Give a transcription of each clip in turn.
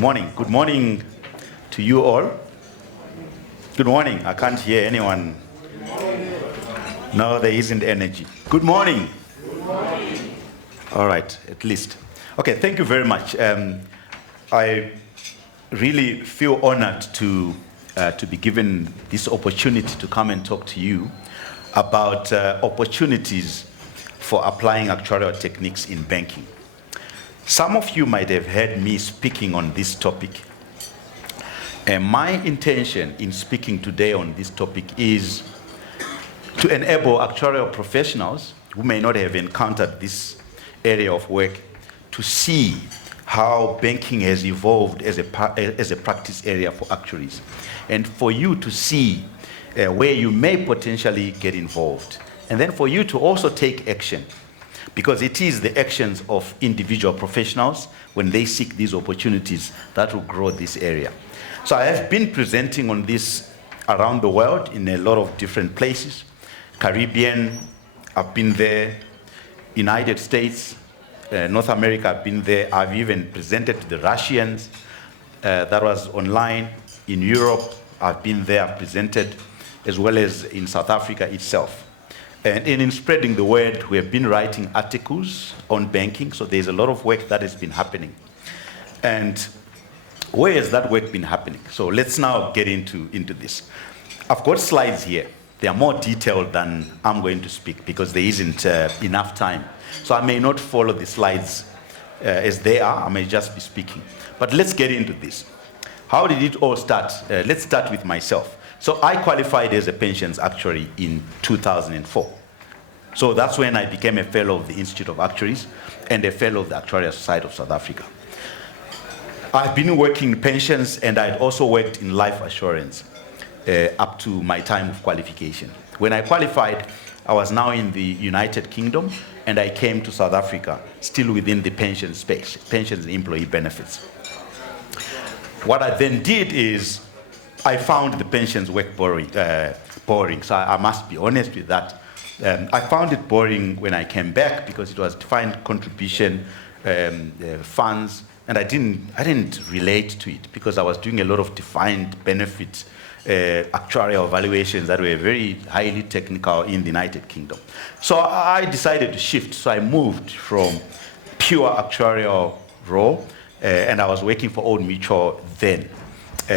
Morning. Good morning to you all. Good morning. I can't hear anyone. No, there isn't energy. Good morning. Good morning. All right, at least. Okay, thank you very much. I really feel honored to be given this opportunity to come and talk to you about opportunities for applying actuarial techniques in banking. Some of you might have heard me speaking on this topic. And my intention in speaking today on this topic is to enable actuarial professionals who may not have encountered this area of work to see how banking has evolved as a practice area for actuaries, and for you to see where you may potentially get involved, and then for you to also take action, because it is the actions of individual professionals when they seek these opportunities that will grow this area. So I have been presenting on this around the world in a lot of different places. Caribbean, I've been there. United States, North America, I've been there. I've even presented to the Russians. That was online. In Europe, I've been there, I've presented, as well as in South Africa itself. And in spreading the word, we have been writing articles on banking, so there's a lot of work that has been happening. And where has that work been happening? So let's now get into this. I've got slides here. They are more detailed than I'm going to speak because there isn't enough time. So I may not follow the slides as they are. I may just be speaking. But let's get into this. How did it all start? Let's start with myself. So I qualified as a pensions actuary in 2004. So that's when I became a fellow of the Institute of Actuaries and a fellow of the Actuarial Society of South Africa. I've been working in pensions, and I'd also worked in life assurance up to my time of qualification. When I qualified, I was now in the United Kingdom, and I came to South Africa, still within the pension space, pensions and employee benefits. What I then did is I found the pensions work boring, so I must be honest with that. I found it boring when I came back because it was defined contribution funds, and I didn't relate to it because I was doing a lot of defined benefit actuarial evaluations that were very highly technical in the United Kingdom. So I decided to shift. So I moved from pure actuarial role, and I was working for Old Mutual then,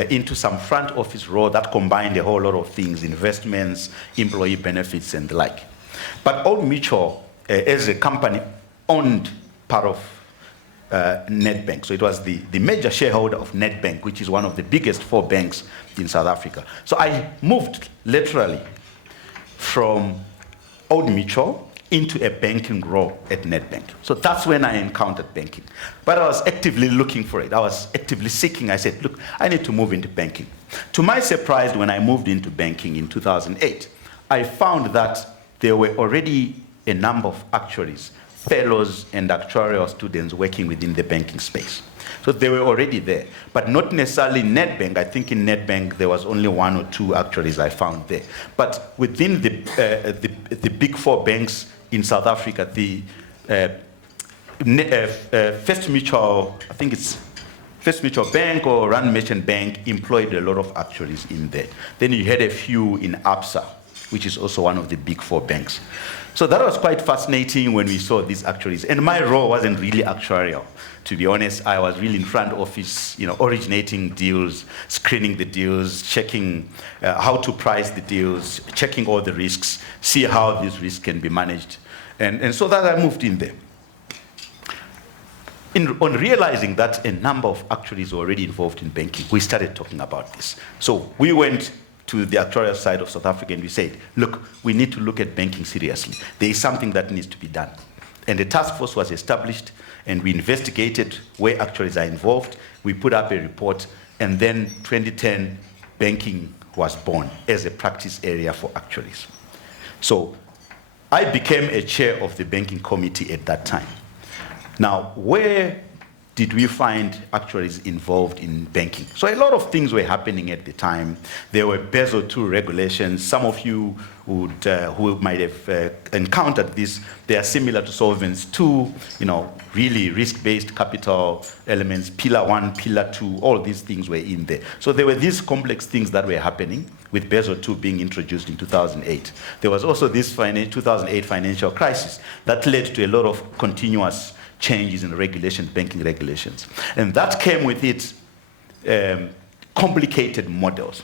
into some front office role that combined a whole lot of things, investments, employee benefits, and the like. But Old Mutual, as a company, owned part of Nedbank. So it was the major shareholder of Nedbank, which is one of the biggest 4 banks in South Africa. So I moved laterally from Old Mutual into a banking role at Nedbank. So that's when I encountered banking. But I was actively looking for it. I was actively seeking. I said, look, I need to move into banking. To my surprise, when I moved into banking in 2008, I found that there were already a number of actuaries, fellows and actuarial students working within the banking space. So they were already there, but not necessarily Nedbank. I think in Nedbank there was only 1 or 2 actuaries I found there. But within the big 4 banks in South Africa, the First Mutual, I think it's First Mutual Bank or Rand Merchant Bank employed a lot of actuaries in there. Then you had a few in ABSA, which is also one of the big 4 banks. So that was quite fascinating when we saw these actuaries. And my role wasn't really actuarial. To be honest, I was really in front office, originating deals, screening the deals, checking how to price the deals, checking all the risks, see how these risks can be managed. And so that I moved in there. On realizing that a number of actuaries were already involved in banking, we started talking about this. So we went to the actuarial side of South Africa and we said, look, we need to look at banking seriously. There is something that needs to be done. And a task force was established, and we investigated where actuaries are involved. We put up a report, and then 2010, banking was born as a practice area for actuaries. So I became a chair of the banking committee at that time. Now, where did we find actuaries involved in banking? So a lot of things were happening at the time. There were Basel II regulations. Some of you who might have encountered this, they are similar to Solvency II, really risk-based capital elements, Pillar 1, Pillar 2, all these things were in there. So there were these complex things that were happening, with Basel II being introduced in 2008. There was also this 2008 financial crisis that led to a lot of continuous changes in regulations, banking regulations. And that came with its complicated models.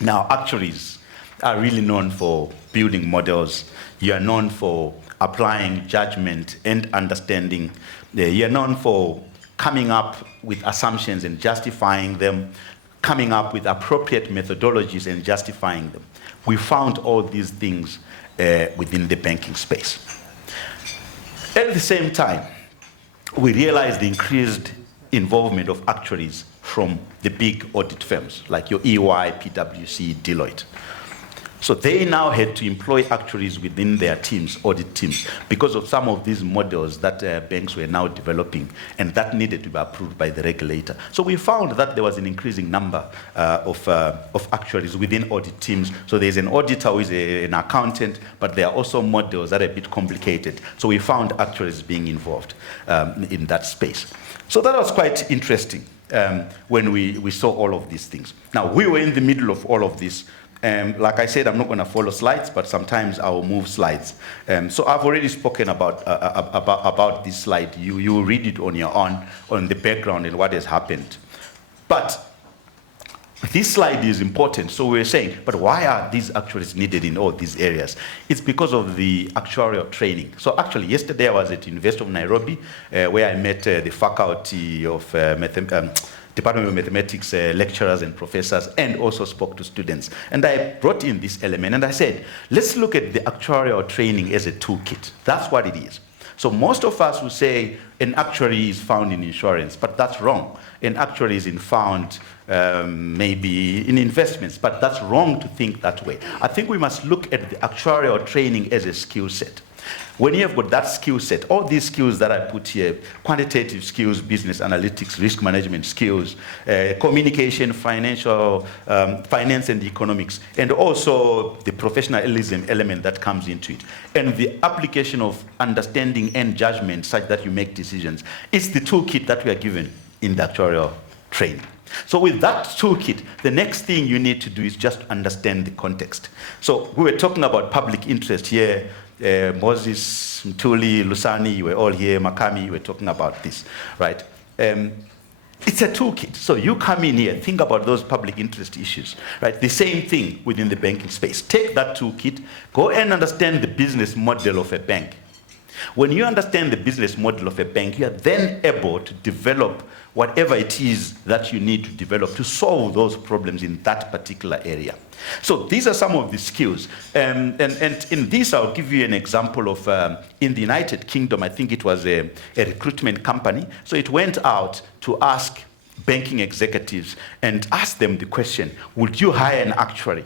Now, actuaries are really known for building models. You are known for applying judgment and understanding. You are known for coming up with assumptions and justifying them, coming up with appropriate methodologies and justifying them. We found all these things within the banking space. At the same time, we realized the increased involvement of actuaries from the big audit firms like your EY, PwC, Deloitte. So they now had to employ actuaries within their teams, audit teams, because of some of these models that banks were now developing, and that needed to be approved by the regulator. So we found that there was an increasing number of actuaries within audit teams. So there's an auditor who is an accountant, but there are also models that are a bit complicated. So we found actuaries being involved in that space. So that was quite interesting when we saw all of these things. Now, we were in the middle of all of this. Like I said, I'm not going to follow slides, but sometimes I will move slides. So I've already spoken about this slide. You will read it on your own, on the background and what has happened. But this slide is important. So we're saying, but why are these actuaries needed in all these areas? It's because of the actuarial training. So actually, yesterday I was at the University of Nairobi, where I met the faculty of Department of Mathematics lecturers and professors, and also spoke to students. And I brought in this element, and I said, let's look at the actuarial training as a toolkit. That's what it is. So most of us will say an actuary is found in insurance, but that's wrong. An actuary is found maybe in investments, but that's wrong to think that way. I think we must look at the actuarial training as a skill set. When you have got that skill set, all these skills that I put here, quantitative skills, business analytics, risk management skills, communication, finance and economics, and also the professionalism element that comes into it, and the application of understanding and judgment such that you make decisions, it's the toolkit that we are given in the actuarial training. So with that toolkit, the next thing you need to do is just understand the context. So we were talking about public interest here. Moses, Mtuli, Lusani, you were all here, Makami, you were talking about this, right? It's a toolkit. So you come in here, think about those public interest issues, right? The same thing within the banking space. Take that toolkit, go and understand the business model of a bank. When you understand the business model of a bank, you are then able to develop whatever it is that you need to develop to solve those problems in that particular area. So these are some of the skills. And in this, I'll give you an example of, in the United Kingdom, I think it was a recruitment company. So it went out to ask banking executives and ask them the question, would you hire an actuary?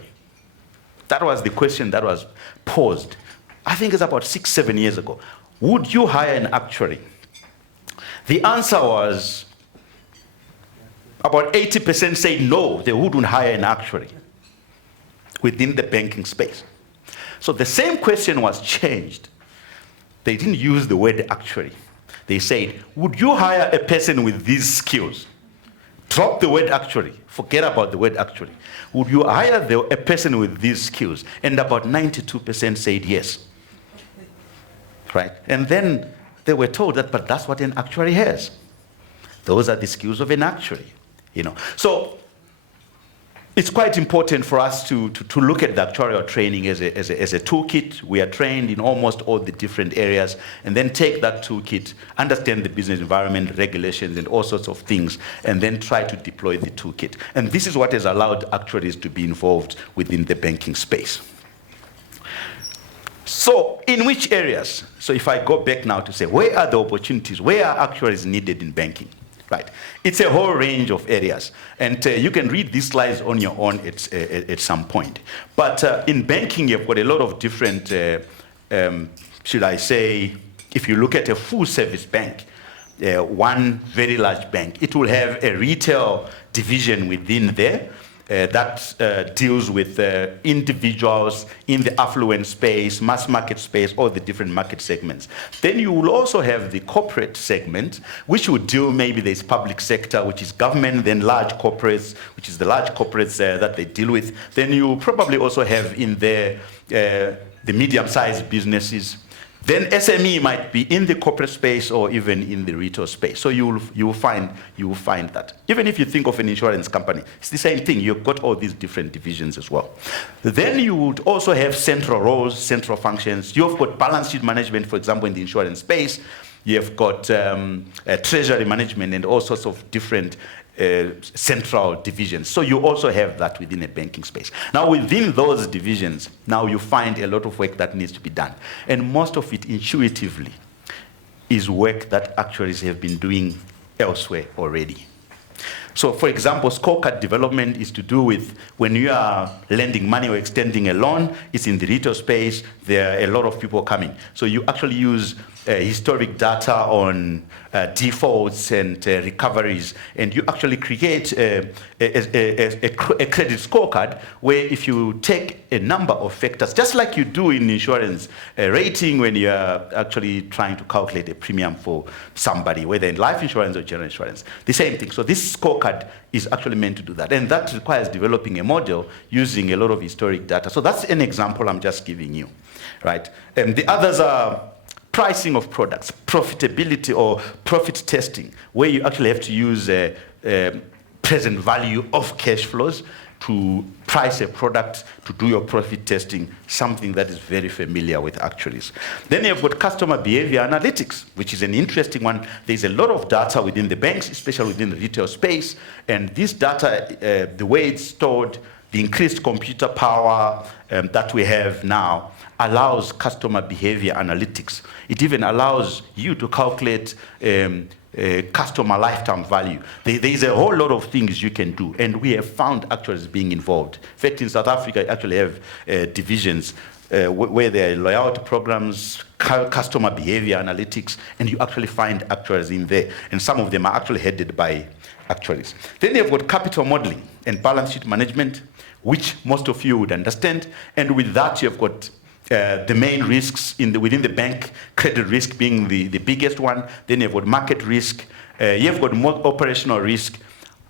That was the question that was posed. I think it's about 6-7 years ago. Would you hire an actuary? The answer was about 80% say no, they wouldn't hire an actuary within the banking space. So the same question was changed. They didn't use the word actuary. They said, would you hire a person with these skills? Drop the word actuary. Forget about the word actuary. Would you hire a person with these skills? And about 92% said yes. Right? And then they were told that, but that's what an actuary has. Those are the skills of an actuary. So it's quite important for us to look at the actuarial training as a toolkit. We are trained in almost all the different areas, and then take that toolkit, understand the business environment, regulations, and all sorts of things, and then try to deploy the toolkit. And this is what has allowed actuaries to be involved within the banking space. So in which areas? So if I go back now to say, where are the opportunities? Where are actuaries needed in banking? Right. It's a whole range of areas. And you can read these slides on your own at some point. But in banking, you've got a lot of different, should I say, if you look at a full service bank, one very large bank. It will have a retail division within there that deals with individuals in the affluent space, mass market space, all the different market segments. Then you will also have the corporate segment, which will deal, maybe there's public sector, which is government, then large corporates, which is the large corporates that they deal with. Then you probably also have in there the medium-sized businesses. Then SME might be in the corporate space or even in the retail space. So you will find that. Even if you think of an insurance company, it's the same thing. You've got all these different divisions as well. Then you would also have central roles, central functions. You've got balance sheet management, for example, in the insurance space. You've got treasury management and all sorts of different central divisions. So you also have that within a banking space. Now within those divisions, now you find a lot of work that needs to be done. And most of it intuitively is work that actuaries have been doing elsewhere already. So for example, scorecard development is to do with when you are lending money or extending a loan, it's in the retail space, there are a lot of people coming. So you actually use historic data on defaults and recoveries, and you actually create a credit scorecard where if you take a number of factors, just like you do in insurance rating when you are actually trying to calculate a premium for somebody, whether in life insurance or general insurance, the same thing. So this scorecard is actually meant to do that, and that requires developing a model using a lot of historic data. So that's an example I'm just giving you, right? And the others are pricing of products, profitability or profit testing, where you actually have to use present value of cash flows to price a product, to do your profit testing, something that is very familiar with actuaries. Then you've got customer behavior analytics, which is an interesting one. There's a lot of data within the banks, especially within the retail space, and this data, the way it's stored, the increased computer power that we have now, allows customer behavior analytics. It even allows you to calculate customer lifetime value. There's a whole lot of things you can do, and we have found actuaries being involved. In fact, in South Africa, I actually have divisions where there are loyalty programs, customer behavior analytics, and you actually find actuaries in there. And some of them are actually headed by actuaries. Then you've got capital modeling and balance sheet management, which most of you would understand. And with that, you've got the main risks within the bank, credit risk being the biggest one. Then you've got market risk. You've got more operational risk.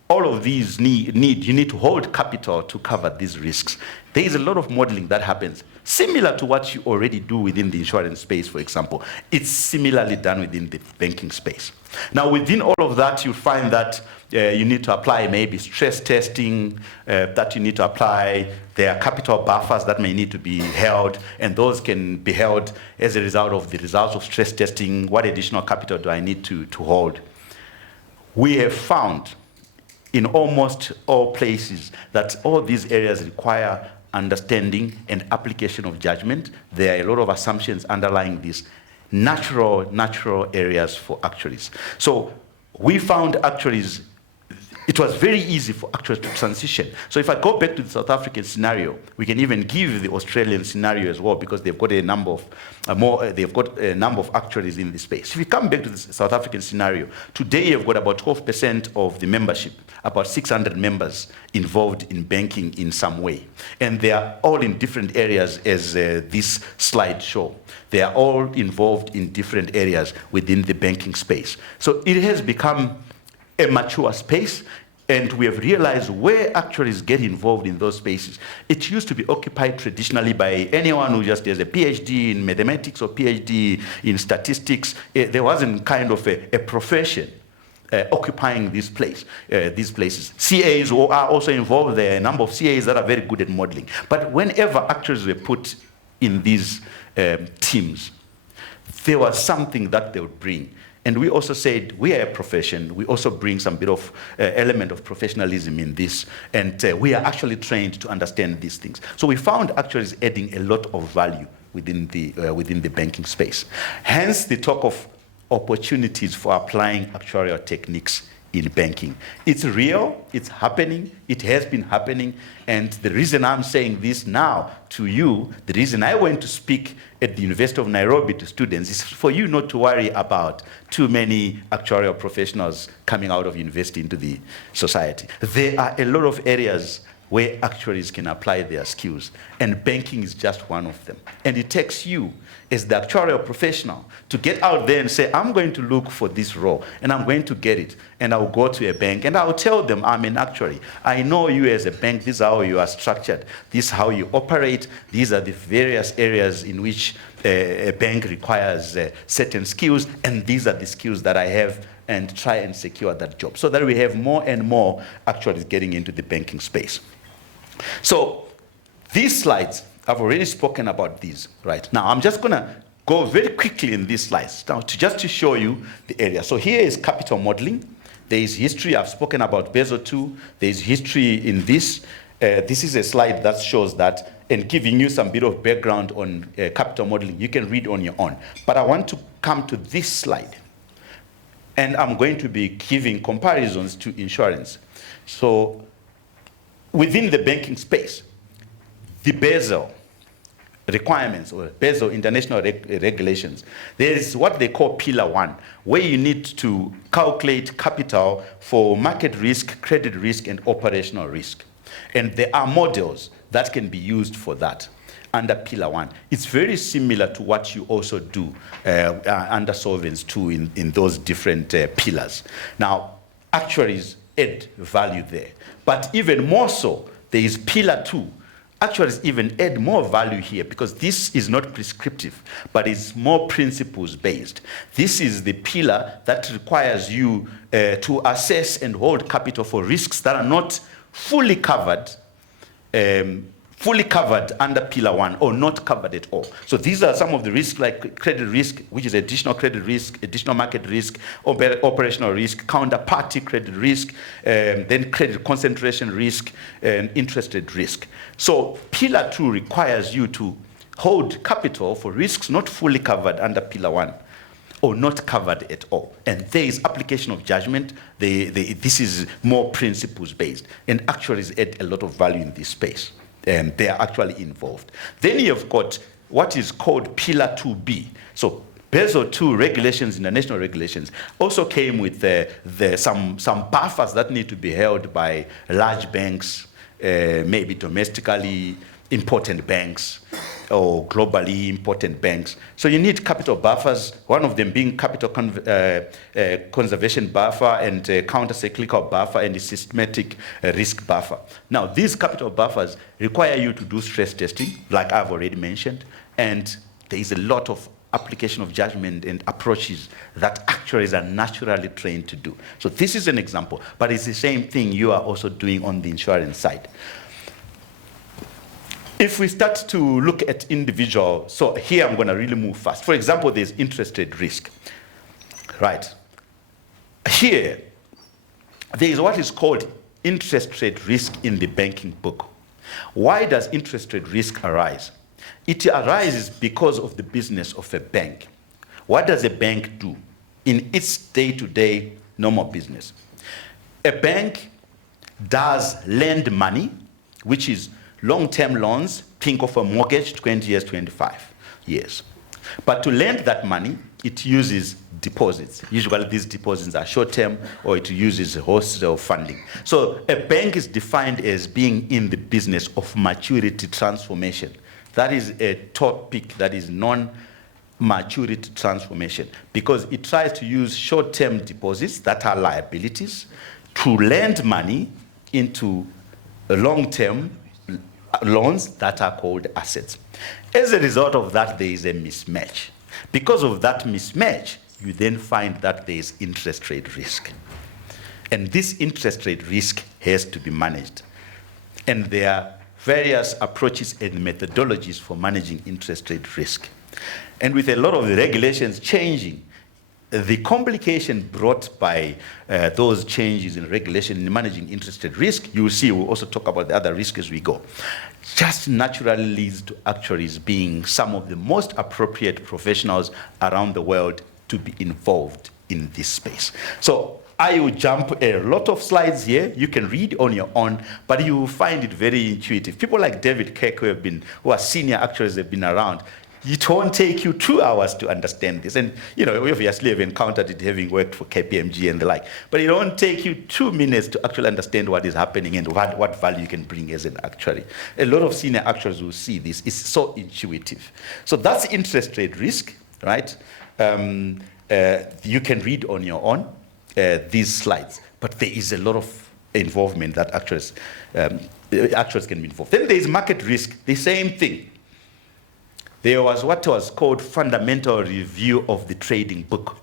All of these you need to hold capital to cover these risks. There is a lot of modeling that happens, similar to what you already do within the insurance space, for example. It's similarly done within the banking space. Now, within all of that, you find that you need to apply maybe stress testing that you need to apply. There are capital buffers that may need to be held, and those can be held as a result of the results of stress testing. What additional capital do I need to hold? We have found in almost all places that all these areas require understanding and application of judgment. There are a lot of assumptions underlying this. Natural areas for actuaries. So we found actuaries, it was very easy for actuaries to transition. So if I go back to the South African scenario, we can even give the Australian scenario as well, because they've got a number of actuaries in the space. If you come back to the South African scenario, today you've got about 12% of the membership, about 600 members involved in banking in some way. And they are all in different areas, as this slide shows. They are all involved in different areas within the banking space. So it has become a mature space, and we have realized where actuaries get involved in those spaces. It used to be occupied traditionally by anyone who just has a PhD in mathematics or PhD in statistics. There wasn't kind of a profession occupying these places. CAs are also involved. There are a number of CAs that are very good at modeling. But whenever actuaries were put in these teams, there was something that they would bring. And we also said, we are a profession. We also bring some bit of element of professionalism in this. And we are actually trained to understand these things. So we found actuaries adding a lot of value within the banking space. Hence the talk of opportunities for applying actuarial techniques in banking. It's real, it's happening, it has been happening, and the reason I'm saying this now to you, the reason I went to speak at the University of Nairobi to students is for you not to worry about too many actuarial professionals coming out of university into the society. There are a lot of areas where actuaries can apply their skills, and banking is just one of them. And it takes you, as the actuarial professional, to get out there and say, I'm going to look for this role, and I'm going to get it, and I'll go to a bank, and I'll tell them I'm an actuary. I know you as a bank, this is how you are structured, this is how you operate, these are the various areas in which a bank requires certain skills, and these are the skills that I have, and try and secure that job, so that we have more and more actuaries getting into the banking space. So these slides, I've already spoken about these, right? Now, I'm just going to go very quickly in these slides now just to show you the area. So here is capital modeling. There is history. I've spoken about Basel II. There is history in this. This is a slide that shows that and giving you some bit of background on capital modeling. You can read on your own. But I want to come to this slide. And I'm going to be giving comparisons to insurance. So within the banking space, the Basel requirements or Basel international regulations, there is what they call Pillar 1, where you need to calculate capital for market risk, credit risk, and operational risk. And there are models that can be used for that under Pillar 1. It's very similar to what you also do under Solvency II in those different pillars. Now, actuaries add value there. But even more so, there is Pillar 2. Actuaries even add more value here because this is not prescriptive, but it's more principles-based. This is the pillar that requires you to assess and hold capital for risks that are not fully covered under Pillar 1 or not covered at all. So these are some of the risks like credit risk, which is additional credit risk, additional market risk, operational risk, counterparty credit risk, then credit concentration risk, and interest rate risk. So Pillar 2 requires you to hold capital for risks not fully covered under Pillar 1 or not covered at all. And there is application of judgment. This is more principles-based. And actuaries add a lot of value in this space. They are actually involved. Then you've got what is called Pillar 2B. So Basel II regulations, international regulations, also came with some buffers that need to be held by large banks, maybe domestically important banks, or globally important banks. So you need capital buffers, one of them being capital conservation buffer and counter-cyclical buffer and the systematic risk buffer. Now, these capital buffers require you to do stress testing, like I've already mentioned, and there is a lot of application of judgment and approaches that actuaries are naturally trained to do. So this is an example, but it's the same thing you are also doing on the insurance side. If we start to look at individual, so here I'm going to really move fast. For example, there's interest rate risk, right? Here, there is what is called interest rate risk in the banking book. Why does interest rate risk arise? It arises because of the business of a bank. What does a bank do in its day-to-day normal business? A bank does lend money, which is long-term loans, think of a mortgage, 20 years, 25 years. But to lend that money, it uses deposits. Usually these deposits are short-term, or it uses wholesale funding. So a bank is defined as being in the business of maturity transformation. That is a topic that is non-maturity transformation, because it tries to use short-term deposits that are liabilities to lend money into long-term loans that are called assets. As a result of that, there is a mismatch. Because of that mismatch, you then find that there is interest rate risk. And this interest rate risk has to be managed. And there are various approaches and methodologies for managing interest rate risk. And with a lot of the regulations changing, the complication brought by those changes in regulation in managing interest rate risk, you will see we'll also talk about the other risks as we go, just naturally leads to actuaries being some of the most appropriate professionals around the world to be involved in this space. So I will jump a lot of slides here. You can read on your own, but you will find it very intuitive. People like David Keck, who are senior actuaries, have been around. It won't take you 2 hours to understand this. And, we obviously have encountered it having worked for KPMG and the like. But it won't take you 2 minutes to actually understand what is happening and what value you can bring as an actuary. A lot of senior actuaries will see this. It's so intuitive. So that's interest rate risk, right? You can read on your own these slides. But there is a lot of involvement that actuaries can be involved. Then there is market risk, the same thing. There was what was called fundamental review of the trading book,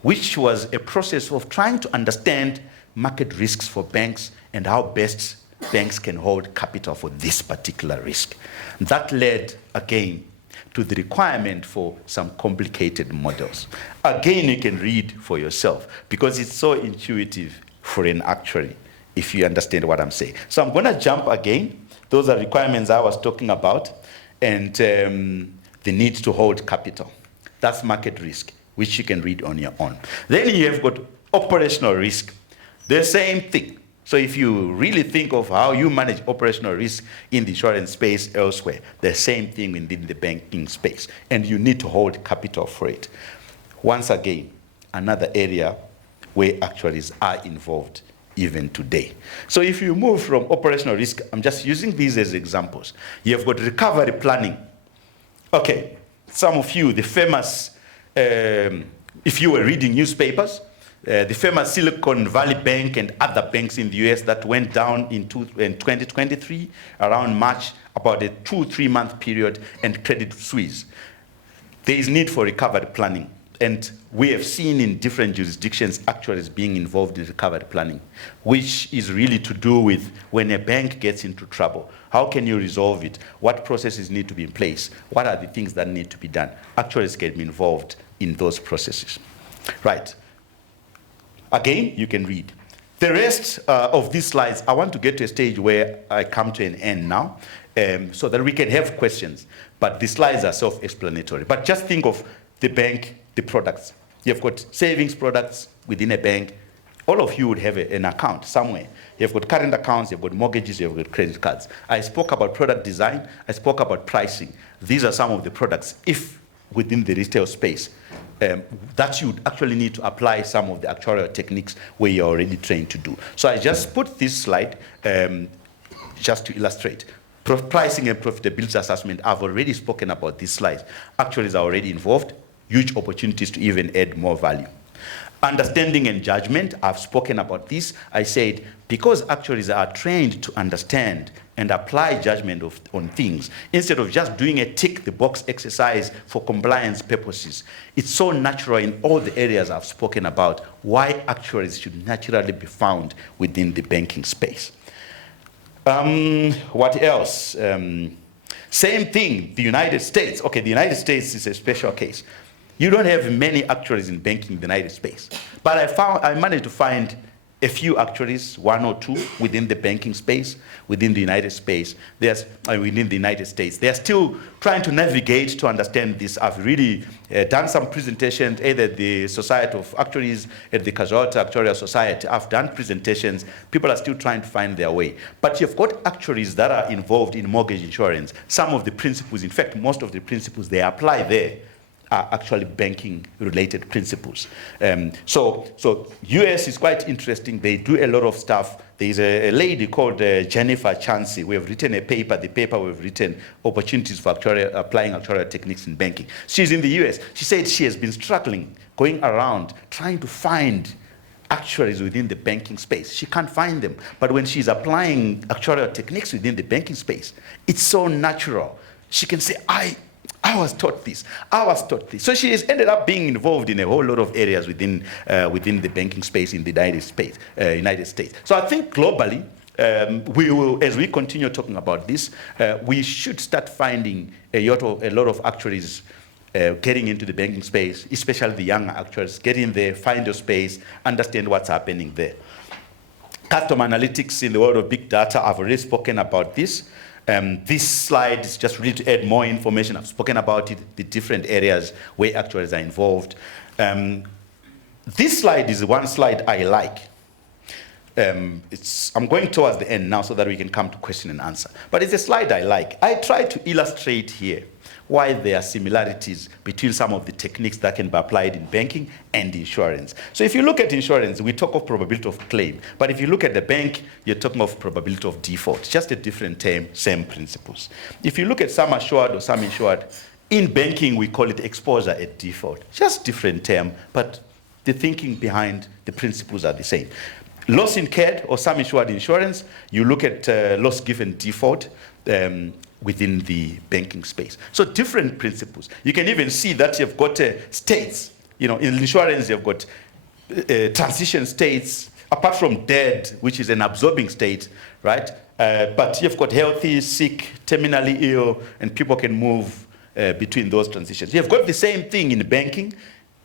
which was a process of trying to understand market risks for banks and how best banks can hold capital for this particular risk. That led, again, to the requirement for some complicated models. Again, you can read for yourself because it's so intuitive for an actuary if you understand what I'm saying. So I'm going to jump again. Those are requirements I was talking about. And the need to hold capital. That's market risk, which you can read on your own. Then you have got operational risk. The same thing. So if you really think of how you manage operational risk in the insurance space elsewhere, the same thing within the banking space. And you need to hold capital for it. Once again, another area where actuaries are involved even today. So if you move from operational risk, I'm just using these as examples. You have got recovery planning. Okay, some of you, the famous, if you were reading newspapers, the famous Silicon Valley Bank and other banks in the US that went down in 2023, around March, about a 2-3 month period, and Credit Suisse. There is need for recovery planning. And we have seen in different jurisdictions actuaries being involved in recovery planning, which is really to do with when a bank gets into trouble. How can you resolve it? What processes need to be in place? What are the things that need to be done? Actuaries get involved in those processes. Right. Again, you can read. The rest of these slides, I want to get to a stage where I come to an end now, so that we can have questions. But the slides are self-explanatory. But just think of the bank, the products. You've got savings products within a bank. All of you would have an account somewhere. You've got current accounts, you've got mortgages, you've got credit cards. I spoke about product design, I spoke about pricing. These are some of the products, if within the retail space, that you would actually need to apply some of the actuarial techniques where you're already trained to do. So I just put this slide just to illustrate. Pricing and profitability assessment, I've already spoken about these slides. Actuaries are already involved, huge opportunities to even add more value. Understanding and judgment, I've spoken about this. I said, because actuaries are trained to understand and apply judgment on things, instead of just doing a tick-the-box exercise for compliance purposes, it's so natural in all the areas I've spoken about why actuaries should naturally be found within the banking space. What else? Same thing, the United States. Okay, the United States is a special case. You don't have many actuaries in banking in the United States. But I managed to find a few actuaries, 1 or 2, within the banking space, within the United States. Within the United States. They're still trying to navigate to understand this. I've really done some presentations, either at the Society of Actuaries, at the Casualty Actuarial Society. I've done presentations. People are still trying to find their way. But you've got actuaries that are involved in mortgage insurance. Some of the principles, in fact, most of the principles they apply there are actually banking-related principles. So US is quite interesting. They do a lot of stuff. There's a lady called Jennifer Chansey. We have written a paper. The paper we've written, Opportunities for Applying Actuarial Techniques in Banking. She's in the US. She said she has been struggling, going around, trying to find actuaries within the banking space. She can't find them. But when she's applying actuarial techniques within the banking space, it's so natural. She can say, I was taught this. I was taught this. So she has ended up being involved in a whole lot of areas within the banking space in the United States. So I think globally, we will, as we continue talking about this, we should start finding a lot of actuaries getting into the banking space, especially the younger actuaries. Get in there, find your space, understand what's happening there. Custom analytics in the world of big data, I've already spoken about this. This slide is just really to add more information. I've spoken about it, the different areas where actuaries are involved. This slide is one slide I like. I'm going towards the end now so that we can come to question and answer. But it's a slide I like. I try to illustrate here why there are similarities between some of the techniques that can be applied in banking and insurance. So if you look at insurance, we talk of probability of claim. But if you look at the bank, you're talking of probability of default. Just a different term, same principles. If you look at sum assured or sum insured, in banking, we call it exposure at default. Just different term, but the thinking behind the principles are the same. Loss incurred or sum insured insurance, you look at loss given default within the banking space. So different principles. You can even see that you've got states. In insurance, you've got transition states, apart from dead, which is an absorbing state, right? But you've got healthy, sick, terminally ill, and people can move between those transitions. You've got the same thing in banking.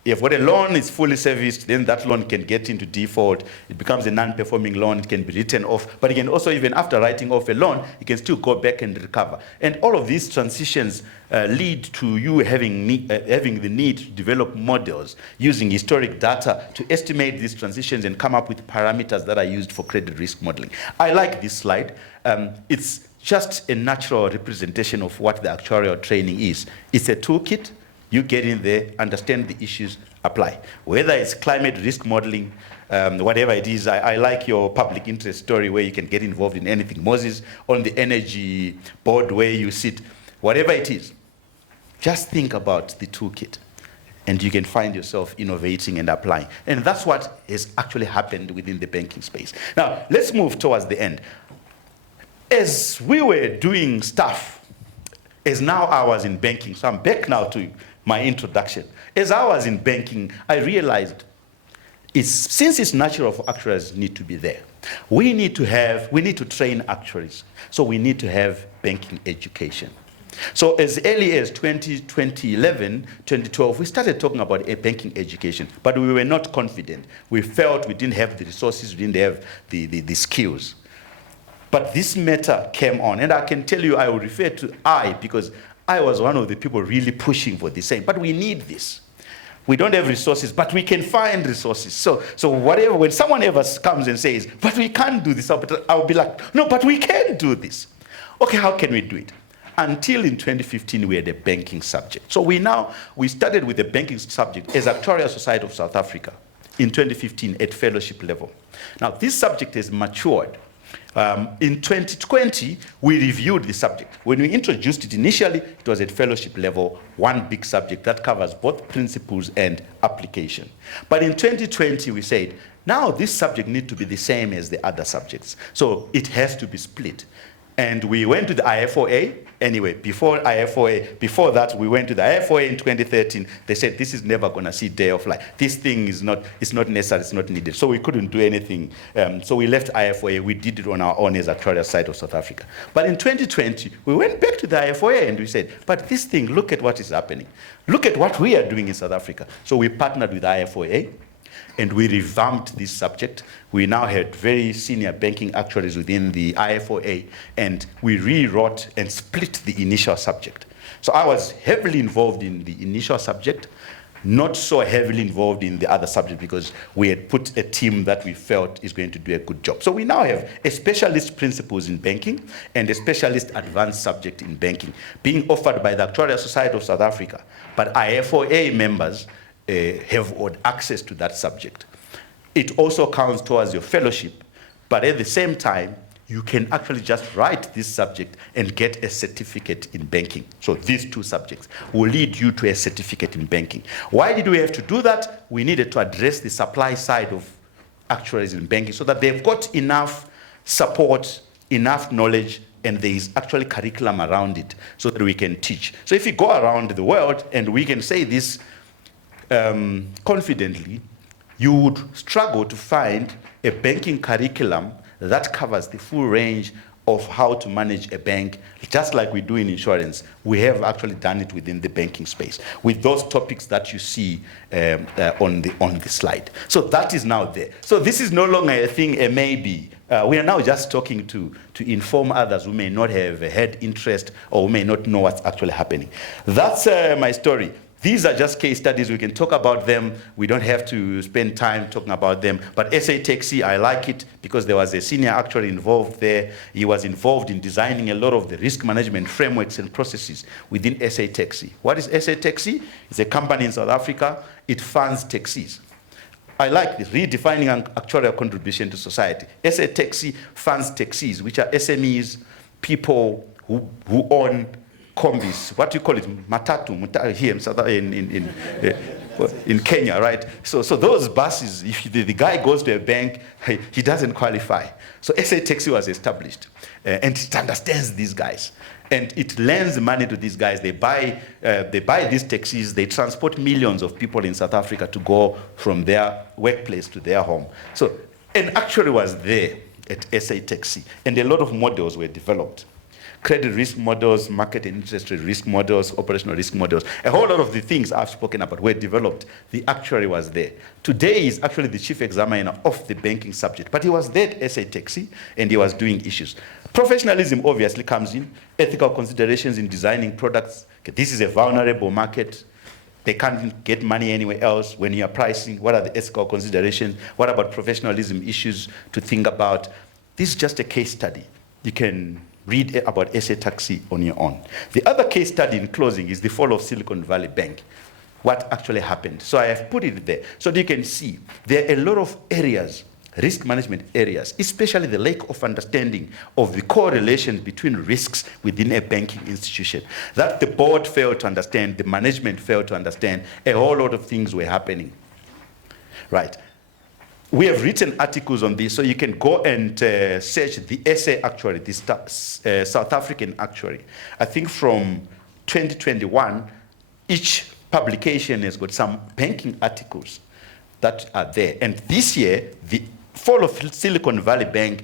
If what a loan is fully serviced, then that loan can get into default. It becomes a non-performing loan. It can be written off. But it can also, even after writing off a loan, you can still go back and recover. And all of these transitions lead to you having the need to develop models using historic data to estimate these transitions and come up with parameters that are used for credit risk modeling. I like this slide. It's just a natural representation of what the actuarial training is. It's a toolkit. You get in there, understand the issues, apply. Whether it's climate risk modeling, whatever it is, I like your public interest story where you can get involved in anything. Moses, on the energy board where you sit, whatever it is, just think about the toolkit and you can find yourself innovating and applying. And that's what has actually happened within the banking space. Now, let's move towards the end. As we were doing stuff, as now I was in banking, so I'm back now to my introduction. As I was in banking, I realized since it's natural for actuaries need to be there, we need to train actuaries. So we need to have banking education. So as early as 2011, 2012, we started talking about a banking education, but we were not confident. We felt we didn't have the resources, we didn't have the skills. But this matter came on, and I can tell you, I will refer to I, because I was one of the people really pushing for this, saying, but we need this. We don't have resources, but we can find resources. So whatever, when someone ever comes and says, but we can't do this, I'll be like, no, but we can do this. Okay, how can we do it? Until in 2015, we had a banking subject. So we started with the banking subject as Actuarial Society of South Africa in 2015 at fellowship level. Now, this subject has matured. In 2020, we reviewed the subject. When we introduced it initially, it was at fellowship level, one big subject that covers both principles and application. But in 2020, we said, now this subject needs to be the same as the other subjects. So it has to be split. And we went to the IFOA. Anyway, before that, we went to the IFOA in 2013. They said, this is never going to see day of light. This thing is not necessary, it's not needed. So we couldn't do anything. So we left IFOA. We did it on our own as Actuarial Society of South Africa. But in 2020, we went back to the IFOA and we said, but this thing, look at what is happening. Look at what we are doing in South Africa. So we partnered with IFOA. And we revamped this subject. We now had very senior banking actuaries within the IFOA, and we rewrote and split the initial subject. So I was heavily involved in the initial subject, not so heavily involved in the other subject because we had put a team that we felt is going to do a good job. So we now have a specialist principles in banking and a specialist advanced subject in banking being offered by the Actuarial Society of South Africa. But IFOA members have access to that subject. It also counts towards your fellowship, but at the same time, you can actually just write this subject and get a certificate in banking. So these two subjects will lead you to a certificate in banking. Why did we have to do that? We needed to address the supply side of actuaries in banking so that they've got enough support, enough knowledge, and there is actually curriculum around it so that we can teach. So if you go around the world, and we can say this confidently, you would struggle to find a banking curriculum that covers the full range of how to manage a bank, just like we do in insurance. We have actually done it within the banking space with those topics that you see on the slide. So that is now there. So this is no longer a thing, a maybe. We are now just talking to inform others who may not have had interest or who may not know what's actually happening. That's my story. These are just case studies. We can talk about them. We don't have to spend time talking about them. But SA Taxi, I like it because there was a senior actuary involved there. He was involved in designing a lot of the risk management frameworks and processes within SA Taxi. What is SA Taxi? It's a company in South Africa. It funds taxis. I like this, redefining an actuarial contribution to society. SA Taxi funds taxis, which are SMEs, people who own combis, what do you call it, matatu here in Kenya, right? So those buses, if the guy goes to a bank, he doesn't qualify. So SA Taxi was established, and it understands these guys. And it lends money to these guys. They buy these taxis. They transport millions of people in South Africa to go from their workplace to their home. So an actuary was there at SA Taxi, and a lot of models were developed. Credit risk models, market and interest rate risk models, operational risk models. A whole lot of the things I've spoken about were developed. The actuary was there. Today, he's actually the chief examiner of the banking subject, but he was there at SA Taxi, and he was doing issues. Professionalism obviously comes in, ethical considerations in designing products. Okay, this is a vulnerable market. They can't get money anywhere else. When you are pricing, what are the ethical considerations? What about professionalism issues to think about? This is just a case study. You can read about SA Taxi on your own. The other case study in closing is the fall of Silicon Valley Bank. What actually happened? So I have put it there. So you can see there are a lot of areas, risk management areas, especially the lack of understanding of the correlations between risks within a banking institution. That the board failed to understand, the management failed to understand, a whole lot of things were happening. Right. We have written articles on this, so you can go and search the SA actuary, the South African actuary. I think from 2021, each publication has got some banking articles that are there. And this year, the fall of Silicon Valley Bank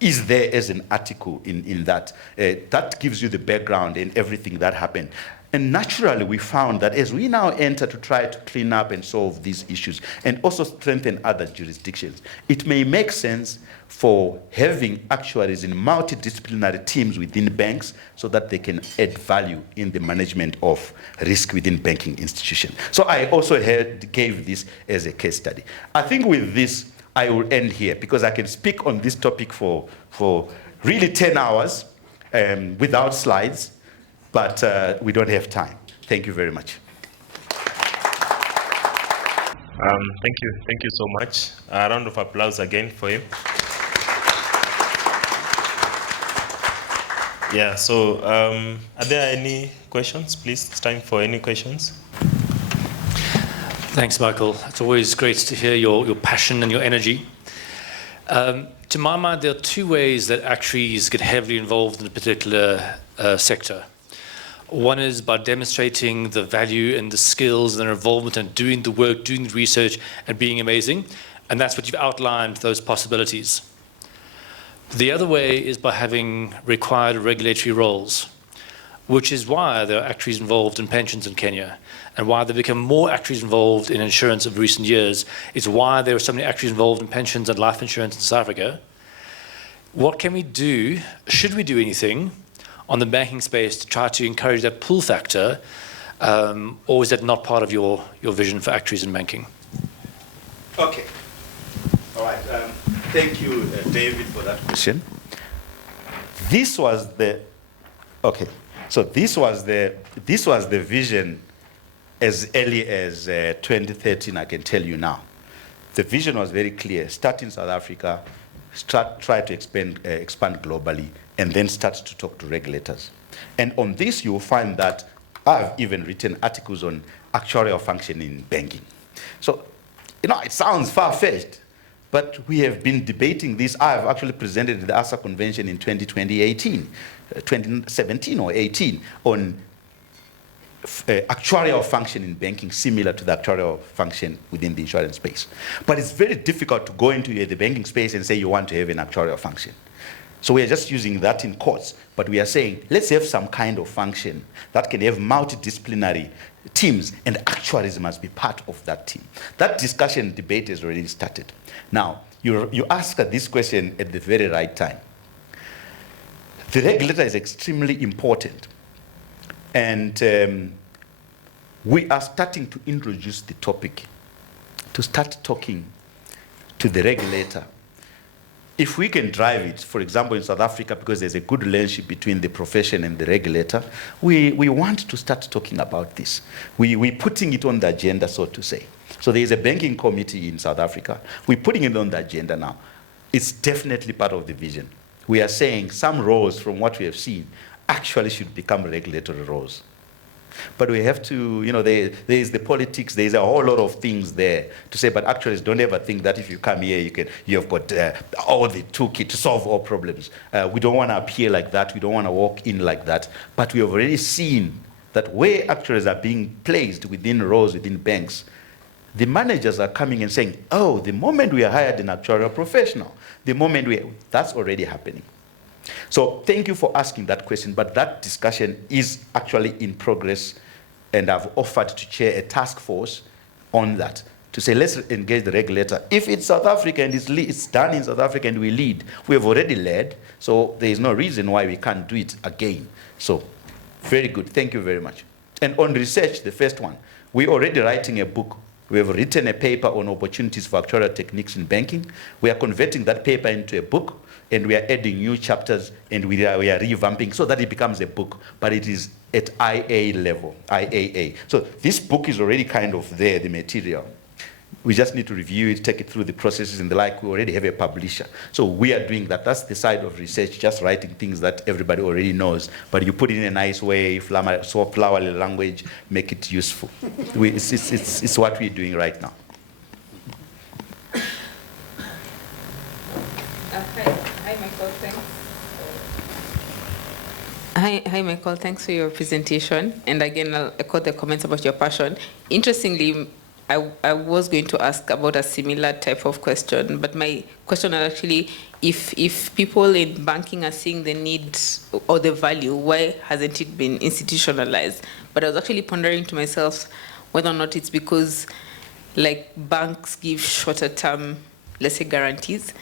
is there as an article in that. That gives you the background and everything that happened. And naturally, we found that as we now enter to try to clean up and solve these issues and also strengthen other jurisdictions, it may make sense for having actuaries in multidisciplinary teams within banks so that they can add value in the management of risk within banking institutions. So I also gave this as a case study. I think with this, I will end here because I can speak on this topic for really 10 hours without slides. But we don't have time. Thank you very much. Thank you so much. A round of applause again for him. Yeah, so are there any questions? Please, it's time for any questions. Thanks, Michael. It's always great to hear your passion and your energy. To my mind, there are two ways that actuaries get heavily involved in a particular sector. One is by demonstrating the value and the skills and their involvement and doing the work, doing the research, and being amazing. And that's what you've outlined, those possibilities. The other way is by having required regulatory roles, which is why there are actuaries involved in pensions in Kenya, and why there become more actuaries involved in insurance of recent years. It's why there are so many actuaries involved in pensions and life insurance in South Africa. What can we do? Should we do anything on the banking space to try to encourage that pull factor, or is that not part of your vision for actuaries in banking? Okay. All right. Thank you, David, for that question. This was the vision as early as 2013. I can tell you now, the vision was very clear. Start in South Africa, try to expand globally, and then start to talk to regulators. And on this, you will find that I've even written articles on actuarial function in banking. So, it sounds far-fetched, but we have been debating this. I've actually presented at the ASA convention in 2017 or 18 on actuarial function in banking similar to the actuarial function within the insurance space. But it's very difficult to go into the banking space and say you want to have an actuarial function. So we are just using that in courts, but we are saying, let's have some kind of function that can have multidisciplinary teams, and actuaries must be part of that team. That discussion debate has already started. Now, you ask this question at the very right time. The regulator is extremely important. And we are starting to introduce the topic, to start talking to the regulator. If we can drive it, for example, in South Africa, because there's a good relationship between the profession and the regulator, we want to start talking about this. We're putting it on the agenda, so to say. So there's a banking committee in South Africa. We're putting it on the agenda now. It's definitely part of the vision. We are saying some roles from what we have seen actually should become regulatory roles. But we have to, there is the politics, there's a whole lot of things there to say, but actually don't ever think that if you come here, you have got all the toolkit to solve all problems. We don't want to appear like that, we don't want to walk in like that, but we have already seen that where actuaries are being placed within roles, within banks, the managers are coming and saying, oh, the moment we hired an actuarial professional, that's already happening. So thank you for asking that question, but that discussion is actually in progress, and I've offered to chair a task force on that, to say let's engage the regulator. If it's South Africa and it's done in South Africa and we lead, we have already led, so there is no reason why we can't do it again. So very good, thank you very much. And on research, the first one, we're already writing a book. We have written a paper on opportunities for actuarial techniques in banking. We are converting that paper into a book, and we are adding new chapters, and we are revamping so that it becomes a book, but it is at IA level, IAA. So this book is already kind of there, the material. We just need to review it, take it through the processes and the like. We already have a publisher. So we are doing that. That's the side of research, just writing things that everybody already knows, but you put it in a nice way, flowery language, make it useful. It's what we're doing right now. Hi, Michael, thanks. Hi, Michael, thanks for your presentation. And again, I'll echo the comments about your passion. Interestingly, I was going to ask about a similar type of question, but my question is actually, if people in banking are seeing the need or the value, why hasn't it been institutionalized? But I was actually pondering to myself whether or not it's because like banks give shorter term, let's say, guarantees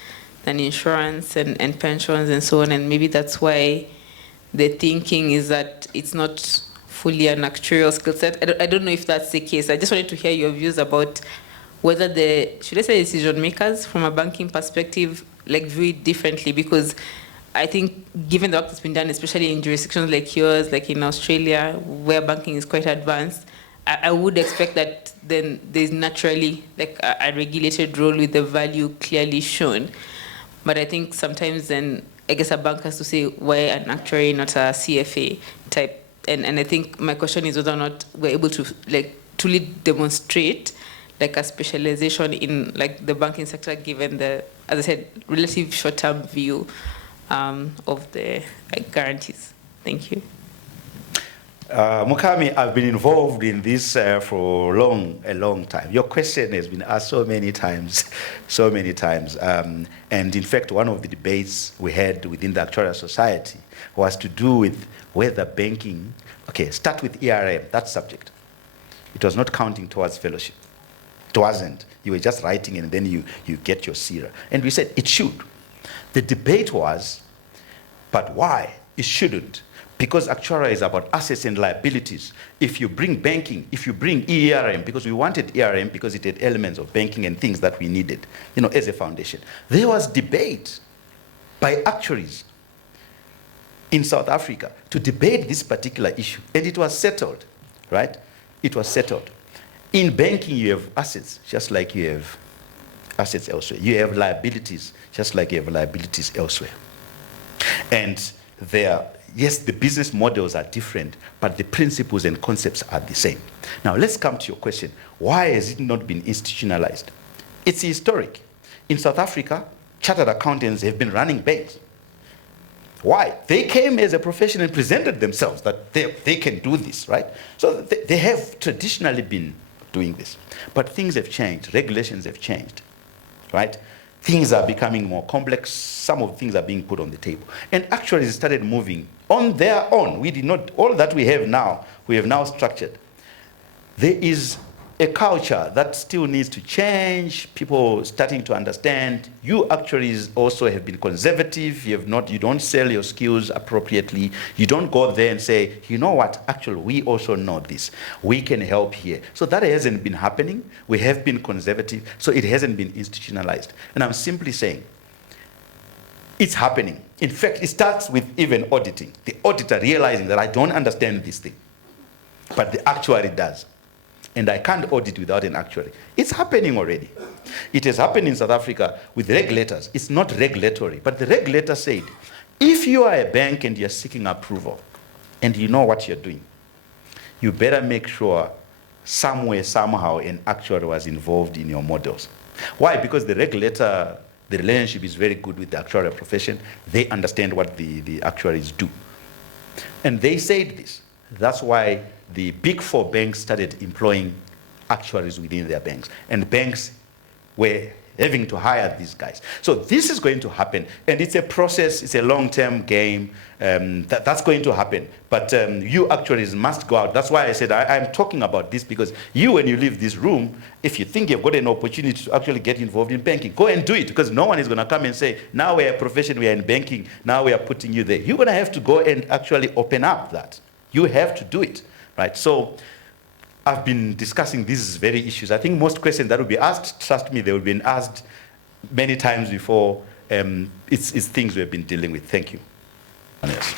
than insurance and pensions and so on, and maybe that's why the thinking is that it's not fully an actuarial skill set. I don't know if that's the case. I just wanted to hear your views about whether should I say decision makers from a banking perspective, like view it differently, because I think given the work that's been done, especially in jurisdictions like yours, like in Australia, where banking is quite advanced, I would expect that then there's naturally like a regulated role with the value clearly shown. But I think sometimes then, I guess a bank has to say, why an actuary, not a CFA type? And I think my question is whether or not we're able to like truly demonstrate like a specialization in like the banking sector, given the, as I said, relative short-term view of the like, guarantees. Thank you. Mukami, I've been involved in this for a long time. Your question has been asked so many times. And in fact, one of the debates we had within the Actuarial Society was to do with whether banking, start with ERM, that subject. It was not counting towards fellowship. It wasn't. You were just writing and then you get your CIRA. And we said it should. The debate was, but why? It shouldn't. Because actuarial is about assets and liabilities. If you bring banking, if you bring ERM, because we wanted ERM because it had elements of banking and things that we needed, as a foundation. There was debate by actuaries in South Africa to debate this particular issue, and it was settled, right? It was settled. In banking, you have assets, just like you have assets elsewhere. You have liabilities, just like you have liabilities elsewhere. And yes, the business models are different, but the principles and concepts are the same. Now, let's come to your question. Why has it not been institutionalized? It's historic. In South Africa, chartered accountants have been running banks. Why? They came as a profession and presented themselves that they can do this, right? So they have traditionally been doing this. But things have changed. Regulations have changed, right? Things are becoming more complex. Some of the things are being put on the table. And actually started moving on their own. We did not, all that we have now structured. There is a culture that still needs to change, people starting to understand. You actuaries also have been conservative. You don't sell your skills appropriately. You don't go there and say, you know what, actually, we also know this. We can help here. So that hasn't been happening. We have been conservative, so it hasn't been institutionalized. And I'm simply saying, it's happening. In fact, it starts with even auditing. The auditor realizing that I don't understand this thing, but the actuary does. And I can't audit without an actuary. It's happening already. It has happened in South Africa with regulators. It's not regulatory, but the regulator said, if you are a bank and you're seeking approval, and you know what you're doing, you better make sure somewhere, somehow, an actuary was involved in your models. Why? Because the regulator, the relationship is very good with the actuarial profession. They understand what the actuaries do. And they said this. That's why the big four banks started employing actuaries within their banks. And banks were having to hire these guys. So this is going to happen. And it's a process. It's a long-term game. That's going to happen. But you actuaries must go out. That's why I said I'm talking about this, because you, when you leave this room, if you think you've got an opportunity to actually get involved in banking, go and do it, because no one is going to come and say, now we're a profession, we are in banking, now we are putting you there. You're going to have to go and actually open up that. You have to do it, right? So I've been discussing these very issues. I think most questions that will be asked, trust me, they will be asked many times before. It's things we've been dealing with. Thank you. Yes.